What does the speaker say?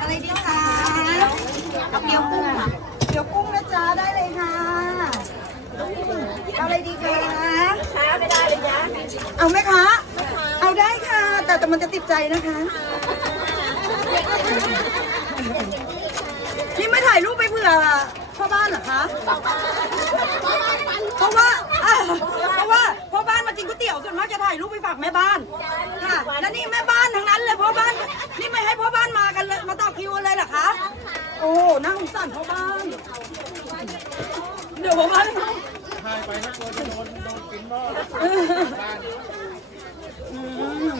อะไรดีคะเกี๊ยวกุ้งเกี๊ยวกุ้งนะจ๊ะได้เลยค่ะเอาอะไรดีคะช้าไม่ได้เลยนะเอาไหมคะ เอาได้ค่ะ แต่แต่มันจะติดใจนะคะ นี่ไม่ถ่ายรูปไปเผื่อพ่อบ้านเหรอคะ เพราะว่าอะเพราะว่าพ่อบ้านมากินก๋วยเตี๋ยวส่วนมากจะถ่ายรูปไปฝากแม่บ้าน ค่ะ แล้วนี่แม่บ้าน นี่ไม่ให้พ่อบ้านมากันเลยมาต่อคิวกันเลยเหรอคะโอ้น่าสงสารพ่อบ้าน เดี๋ยวพ่อบ้านถ่ายไปนะกลัวจะโดนโดนกินหม้อบ้านอืม